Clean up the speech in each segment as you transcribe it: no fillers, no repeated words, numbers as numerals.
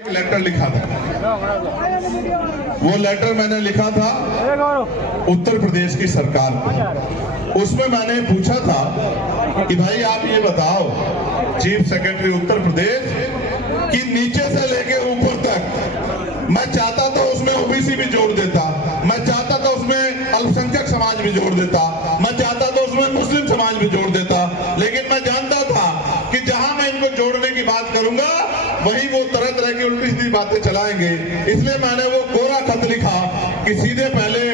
Letter लिखा था, वो लेटर मैंने लिखा था उत्तर प्रदेश की सरकार को। उसमें मैंने पूछा था कि भाई आप ये बताओ, चीफ सेक्रेटरी उत्तर प्रदेश कि नीचे से लेके ऊपर तक मैं चाहता था उसमें ओबीसी भी जोड़ देता, मैं चाहता था उसमें अल्पसंख्यक समाज भी जोड़ देता, मैं चाहता था उसमें मुस्लिम समाज भी जोड़ देता, लेकिन मैं जानता था कि जहां मैं इनको जोड़ने की बात करूंगा वहीं वो तरह तरह की उल्टी सीधी बातें चलाएंगे। इसलिए मैंने वो कोरा खत लिखा कि सीधे पहले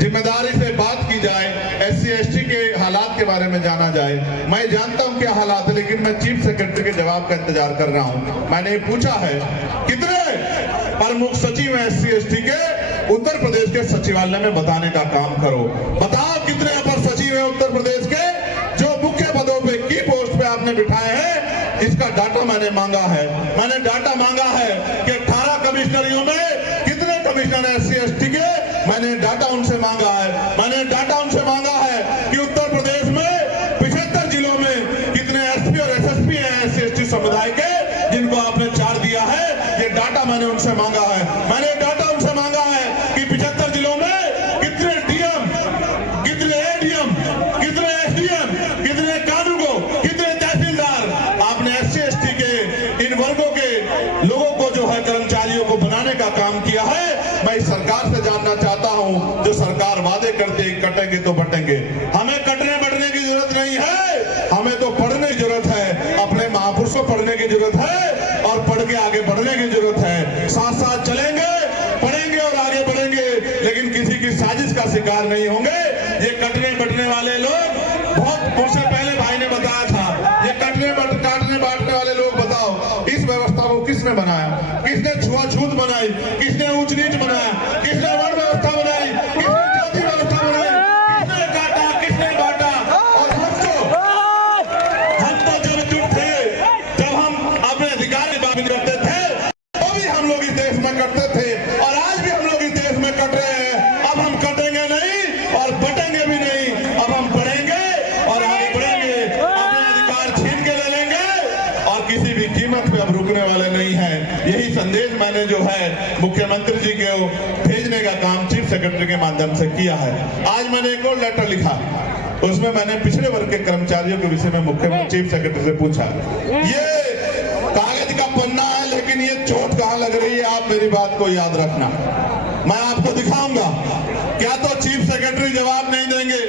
जिम्मेदारी से बात की जाए, SC ST के हालात के बारे में जाना जाए। मैं जानता हूं क्या हालात है, लेकिन मैं चीफ सेक्रेटरी के जवाब का इंतजार कर रहा हूं। मैंने पूछा है कितने प्रमुख सचिव हैं SC ST के, उत्तर प्रदेश के सचिवालय में बताने का काम करो। बताओ कितने अपर सचिव हैं उत्तर प्रदेश के जो मुख्य पदों पे की पोस्ट पे आपने बिठाए हैं, इसका डाटा मैंने मांगा है। मैंने डाटा मांगा है कि 18 कमिश्नरियों में कितने कमिश्नर SC ST के, मैंने डाटा उनसे मांगा है। मैंने डाटा उनसे मांगा है कि उत्तर प्रदेश में 75 जिलों में कितने SP और SSP हैं SC ST समुदाय के, जिनको आपने चार्ज दिया है। ये डाटा मैंने उनसे मांगा है। मैंने डाटा उनसे मांगा है कि 75 जिलों में कितने DM, कितने ADM, कितने SDM, कितने कानूनगो, कितने तहसीलदार आपने SC ST के इन वर्गों के लोगों को जो है कर्मचारियों को बनाने का काम किया है। मैं इस सरकार से जानना चाहता हूं, जो सरकार वादे करते कटेंगे तो बटेंगे। हमें कटने बढ़ने की जरूरत नहीं है, हमें तो पढ़ने की जरूरत है, अपने महापुरुषों को पढ़ने की जरूरत है और पढ़ के आगे बढ़ने की जरूरत है। साथ साथ चलेंगे, पढ़ेंगे और आगे बढ़ेंगे, लेकिन किसी की साजिश का शिकार नहीं होंगे। ये कटने बटने वाले लोग, बहुत मुझसे पहले भाई ने बताया था, ये कटने काटने बांटने वाले लोग, बताओ इस व्यवस्था को किसने बनाया? किसने छुआछूत बनाई? किसने ऊंच नीच बनाया? किसने वर्ण व्यवस्था बनाई? किसने जाति व्यवस्था बनाई? किसने काटा, किसने बांटा? और हम तो जब चुप थे, जब हम अपने अधिकार की बात करते थे, तो भी हम लोग इस देश में कटते थे और आज भी हम लोग इस देश में कट रहे हैं। अब हम कटेंगे नहीं और बटेंगे भी नहीं, अब हम बढ़ेंगे और आगे बढ़ेंगे, अपने अधिकार छीन के ले लेंगे और किसी भी कीमत पे अब रुकने वाले नहीं है। यही संदेश मैंने जो है मुख्यमंत्री जी को भेजने का काम चीफ सेक्रेटरी के माध्यम से किया है। आज मैंने एक और लेटर लिखा, उसमें मैंने पिछड़े वर्ग के कर्मचारियों के विषय में मुख्यमंत्री चीफ सेक्रेटरी से पूछा। ये कागज का पन्ना है, लेकिन ये चोट कहाँ लग रही है, आप मेरी बात को याद रखना। मैं आपको दिखाऊंगा। क्या तो चीफ सेक्रेटरी जवाब नहीं देंगे,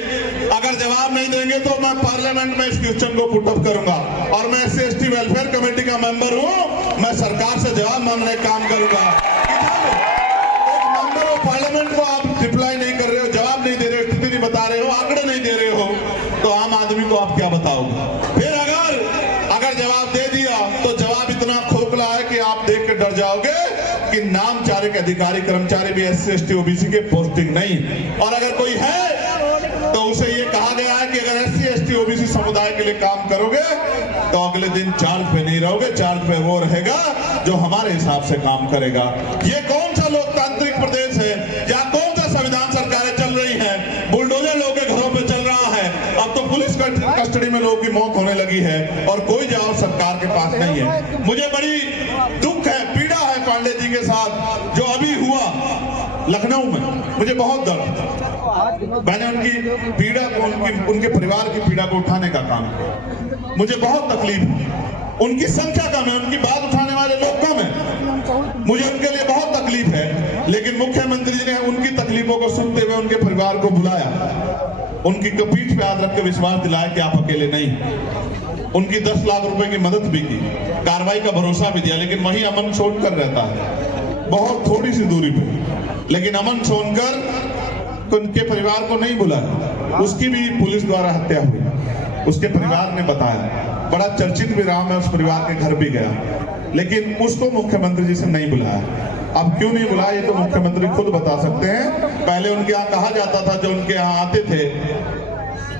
अगर जवाब नहीं देंगे तो मैं पार्लियामेंट में इस क्वेश्चन को पुटअप करूंगा और मैं SC ST वेलफेयर कमेटी का मेंबर हूं। मैं सरकार से जवाब मांगने का काम करूंगा। एक मेंबर ऑफ पार्लियामेंट को आप रिप्लाई नहीं कर रहे हो, जवाब नहीं दे रहे हो, स्थिति नहीं बता रहे हो, आंकड़े नहीं दे रहे हो, तो आम आदमी को आप क्या बताओगे? फिर अगर जवाब दे दिया तो जवाब इतना खोखला है कि आप देख के डर जाओगे कि नामचारे के अधिकारी कर्मचारी भी SC ST OBC के पोस्टिंग नहीं। और अगर कोई है तो उसे ये कहा गया है कि अगर SC ST OBC समुदाय के लिए काम करोगे तो अगले दिन चार्ज पे नहीं रहोगे, चार्ज पे वो रहेगा जो हमारे हिसाब से काम करेगा। ये कौन सा लोकतांत्रिक प्रदेश है या कौन सा संविधान सरकारें चल रही हैं? बुलडोजर लोगों के घरों पे चल रहा है, अब तो पुलिस कस्टडी में लोगों की मौत होने लगी है और कोई जवाब सरकार के पास नहीं है। मुझे बड़ी दुख है, पीड़ा है पांडे जी के साथ जो अभी हुआ लखनऊ में। मुझे बहुत दर्द, मैंने उनकी पीड़ा को, उनके परिवार की पीड़ा को उठाने का काम किया। मुझे बहुत तकलीफ है, उनकी संख्या कम है, उनकी बात उठाने वाले लोग कम है, मुझे उनके लिए बहुत तकलीफ है। लेकिन मुख्यमंत्री जी ने उनकी तकलीफों को सुनते हुए उनके परिवार को बुलाया, उनकी पीठ पे हाथ रख के विश्वास दिलाया कि आप अकेले नहीं। उनकी 10 लाख रुपए की मदद भी की, कार्रवाई का भरोसा भी दिया, लेकिन वही अमन सोनकर रहता है बहुत थोड़ी सी दूरी पे। लेकिन अमन सोनकर उनके परिवार को नहीं बुलाया, उसकी भी पुलिस द्वारा हत्या हुई। उसके परिवार ने बताया, बड़ा चर्चित भी रहा, मैं उस परिवार के घर भी गया, लेकिन उसको मुख्यमंत्री जी से नहीं बुलाया। अब क्यों नहीं बुलाया ये तो मुख्यमंत्री खुद बता सकते हैं। पहले उनके यहाँ कहा जाता था, जो उनके यहाँ आते थे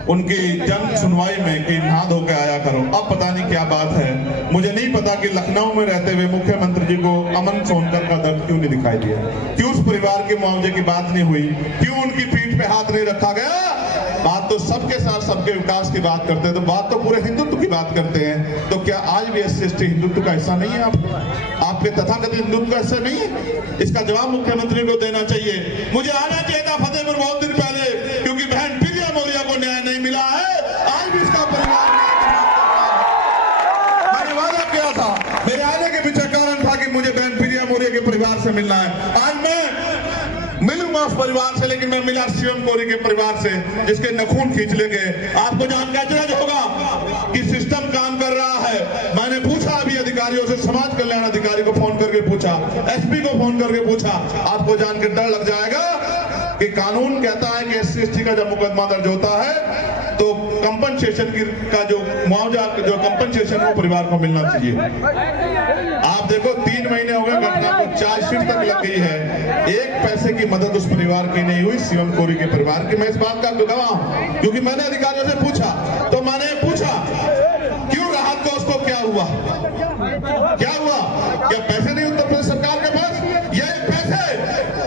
उनकी जन सुनवाई में कि नहा धो के आया करो। अब पता नहीं क्या बात है, मुझे नहीं पता कि लखनऊ में रहते हुए मुख्यमंत्री जी को अमन सोनकर का दर्द क्यों नहीं दिखाई दिया, क्यों उस परिवार के मुआवजे की बात नहीं हुई, क्यों उनकी पीठ पे हाथ नहीं रखा गया बात तो सबके साथ सबके विकास की बात करते हैं, तो बात तो पूरे हिंदुत्व की बात करते हैं। तो क्या आज भी SC/ST हिंदुत्व का हिस्सा नहीं है? आपके तथाकथित हिंदुत्व का हिस्सा नहीं है? इसका जवाब मुख्यमंत्री को देना चाहिए। मुझे आना चाहिए था फतेहपुर बहुत दिन पहले, क्योंकि बहन प्रिया मौर्य को न्याय नहीं मिला है। आज भी इसका परिवार मैंने वादा किया था, मेरे आने के पीछे कारण था कि मुझे बहन प्रिया मौर्य के परिवार से मिलना है। आज मैं मिलूंगा उस परिवार से, लेकिन मैं मिला शिवम कोरी के परिवार से, जिसके नखून खींच लेंगे। आपको जानकर अचरज होगा कि सिस्टम काम कर रहा है। मैंने पूछा अभी अधिकारियों से, समाज कल्याण अधिकारी को फोन करके पूछा, SP को फोन करके पूछा। आपको जानकर डर लग जाएगा कि कानून कहता है कि SC/ST का जब मुकदमा दर्ज होता है तो कंपनसेशन का जो मुआवजा, जो कंपनसेशन वो परिवार को मिलना चाहिए। आप देखो 3 महीने हो गए घटना को, चार्जशीट तक लग गई है, 1 पैसे की मदद उस परिवार की नहीं हुई, शिवम कोरी के परिवार की। मैं इस बात का गवाह हूं, क्योंकि मैंने अधिकारियों से पूछा, तो मैंने पूछा क्यों राहत को उसको क्या हुआ, क्या हुआ? क्या पैसे नहीं उत्तर प्रदेश सरकार के पास? ये पैसे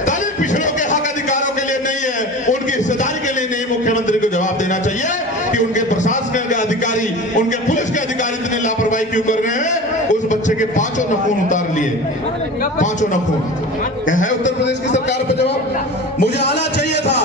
दलित पिछड़ों के हक अधिकारों के लिए नहीं है, उनकी हिस्सेदारी के लिए नहीं। मुख्यमंत्री को जवाब देना चाहिए कि उनके प्रशासन के अधिकारी, उनके पुलिस के अधिकारी इतने लापरवाही क्यों कर रहे हैं? उस बच्चे के 5 नखून उतार लिए, 5 नखून। है उत्तर प्रदेश की सरकार पर जवाब? मुझे आना चाहिए था,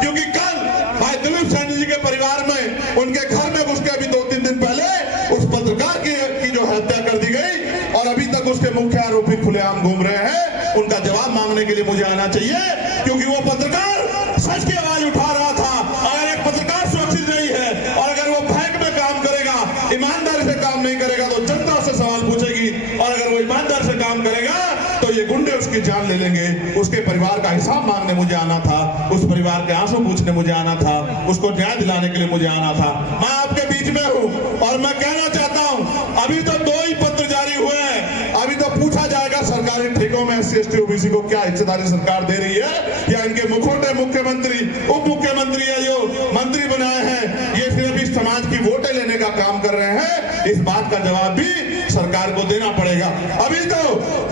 क्योंकि कल भाई दिलीप सैनी जी के परिवार में, उनके घर में घुस के अभी 2-3 दिन पहले उस पत्रकार की जो हत्या कर दी गई, और अभी तक उसके मुख्य आरोपी खुलेआम घूम रहे हैं। उनका जवाब मांगने के लिए मुझे आना चाहिए, क्योंकि वो पत्रकार सच की आवाज उठा रहा था। अगर एक पत्रकार सुरक्षित नहीं है, और अगर वो बैंक में काम करेगा, ईमानदारी से काम नहीं करेगा, तो जनता उससे सवाल पूछेगी, और अगर वो ईमानदारी से काम करेगा तो ये गुंडे उसकी जान ले लेंगे। उसके परिवार का हिसाब मांगने मुझे आना था, उस परिवार के आंसू पूछने मुझे आना था, उसको न्याय दिलाने के लिए मुझे आना था। मैं आपके बीच में हूं, और मैं कहना चाहता हूं, अभी तो 2 ही पत्र जारी हुए हैं। अभी तो पूछा जाएगा सरकारी ठेकों में SC/ST OBC को क्या हिस्सेदारी सरकार दे रही है, या इनके मुखोटे मुख्यमंत्री, उप मुख्यमंत्री या जो मंत्री बनाए हैं, ये सिर्फ इस समाज की वोटें लेने का काम कर रहे हैं। इस बात का जवाब भी सरकार को देना पड़ेगा। अभी तो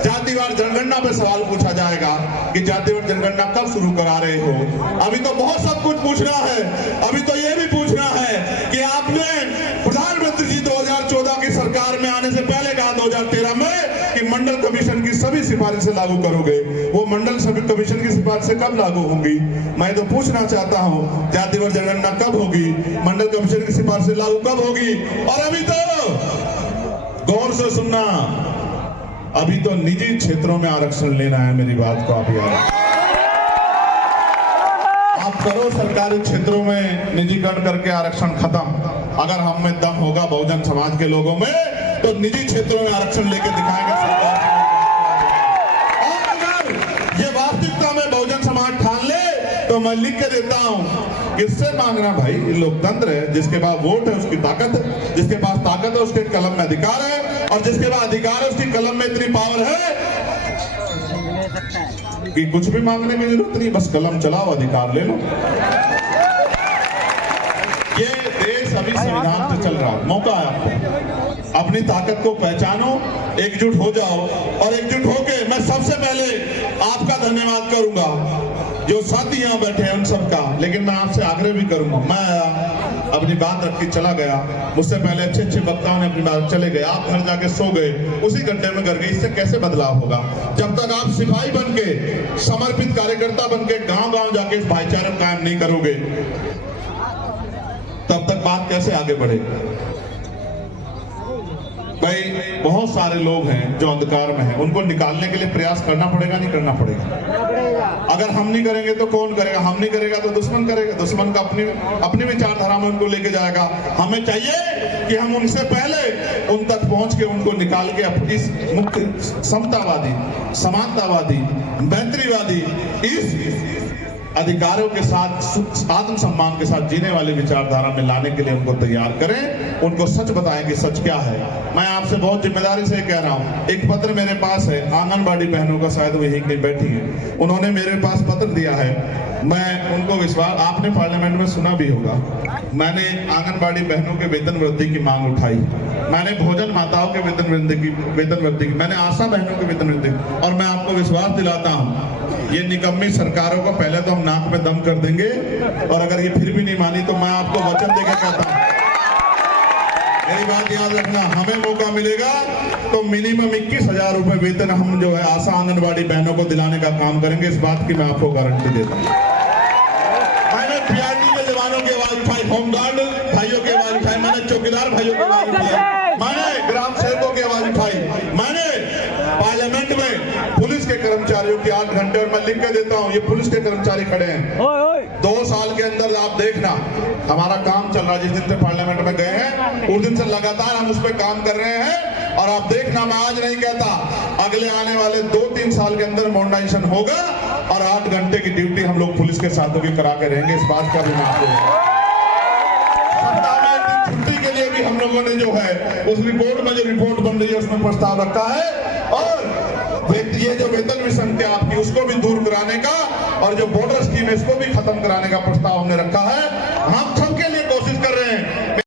जातिवार जनगणना पे सवाल पूछा जाएगा कि जातिवार जनगणना कब शुरू करा रहे हो। अभी तो बहुत सब कुछ पूछना है। अभी तो ये भी पूछना है कि आपने प्रधानमंत्री जी 2014 की सरकार में आने से पहले कहा 2013 में कि मंडल कमीशन की सभी सिफारिशें लागू करोगे। वो मंडल सभी कमीशन की सिफारिशें कब लागू होंगी? मैं तो पूछना चाहता हूँ, जातिवार जनगणना कब होगी? मंडल कमीशन की सिफारिशें लागू कब होगी? और अभी तो गौर से सुनना, अभी तो निजी क्षेत्रों में आरक्षण लेना है। मेरी बात को आप याद, आप करो सरकारी क्षेत्रों में निजीकरण करके आरक्षण खत्म। अगर हम में दम होगा बहुजन समाज के लोगों में, तो निजी क्षेत्रों में आरक्षण लेके दिखाएंगे सरकार। और अगर ये वास्तविकता में बहुजन समाज ठान ले, तो मैं लिख के देता हूं, किससे मांगना भाई? लोकतंत्र है, जिसके पास वोट है उसकी ताकत है, जिसके पास ताकत है उसके कलम में अधिकार है, और जिसके पास अधिकार है उसकी कलम में इतनी पावर है कि कुछ भी मांगने की जरूरत नहीं, बस कलम चलाओ, अधिकार ले लो। ये देश अभी संविधान से चल रहा है, मौका है आपको, अपनी ताकत को पहचानो, एकजुट हो जाओ, और एकजुट होके मैं सबसे पहले आपका धन्यवाद करूंगा जो साथी यहाँ बैठे हैं उन सबका। लेकिन मैं आपसे आग्रह भी करूंगा, मैं आया, अपनी बात रख के चला गया, मुझसे पहले अच्छे अच्छे वक्ताओं ने अपनी बात चले गए, आप घर जाके सो गए, उसी गड्ढे में गिर गए। इससे कैसे बदलाव होगा? जब तक आप सिपाही बन के, समर्पित कार्यकर्ता बन के गांव गांव जाके इस भाईचारा कायम नहीं करोगे, तब तक बात कैसे आगे बढ़ेगी? भाई बहुत सारे लोग हैं जो अंधकार में हैं, उनको निकालने के लिए प्रयास करना पड़ेगा, नहीं करना पड़ेगा? अगर हम नहीं करेंगे तो कौन करेगा? हम नहीं करेगा तो दुश्मन करेगा। दुश्मन का अपनी विचारधारा में उनको लेके जाएगा। हमें चाहिए कि हम उनसे पहले उन तक पहुंच के उनको निकाल के इस मुक्त समतावादी, समानतावादी, मैत्रीवादी, इस अधिकारों के साथ, आत्म सम्मान के साथ जीने वाली विचारधारा में लाने के लिए उनको तैयार करें, उनको सच बताएं कि सच क्या है। मैं आपसे बहुत जिम्मेदारी से कह रहा हूं, एक पत्र मेरे पास है, आंगनबाड़ी बहनों का, शायद वो यहीं कहीं बैठी है, उन्होंने मेरे पास पत्र दिया है। मैं उनको विश्वास, आपने पार्लियामेंट में सुना भी होगा, मैंने आंगनबाड़ी बहनों के वेतन वृद्धि की मांग उठाई, मैंने भोजन माताओं के वेतन वृद्धि की, मैंने आशा बहनों के वेतन वृद्धि, और मैं आपको विश्वास दिलाता हूं ये निकम्मी सरकारों को पहले तो हम नाक में दम कर देंगे, और अगर ये फिर भी नहीं मानी तो मैं आपको वचन देकर कहता हूं, मेरी बात याद रखना, हमें मौका मिलेगा तो मिनिमम 21,000 रुपए वेतन हम जो है आशा आंगनबाड़ी बहनों को दिलाने का काम करेंगे। इस बात की मैं आपको गारंटी देता हूं। मैंने पीआरटी के जवानों की आवाज उठाई, होमगार्ड भाइयों की आवाज उठाई, मैंने चौकीदार भाइयों की आवाज उठाई, मैंने ग्राम सेवकों की आवाज उठाई, मैंने पार्लियामेंट में पुलिस के कर्मचारियों की 8 घंटे, और मैं लिख के देता हूं, ये पुलिस के कर्मचारी खड़े हैं, 2 साल के अंदर आप देखना हमारा काम चल रहा है। जिस दिन से पार्लियामेंट में गए हैं उस दिन से लगातार हम उस पर काम कर रहे हैं, और आप देखना, मैं आज नहीं कहता, अगले आने वाले 2-3 साल के अंदर मॉडर्नाइजेशन होगा और 8 घंटे की ड्यूटी हम लोग पुलिस के साथों की करा के रहेंगे। इस बात का भी मैं आपको, सप्ताह में एक दिन छुट्टी के लिए भी हम लोगों ने जो है उस रिपोर्ट में, जो रिपोर्ट बन रही है उसमें प्रस्ताव रखा है, और ये जो वेतन मिशन के आपकी उसको भी दूर कराने का, और जो बॉर्डर स्कीम है इसको भी खत्म कराने का प्रस्ताव हमने रखा है। हम सबके लिए कोशिश कर रहे हैं।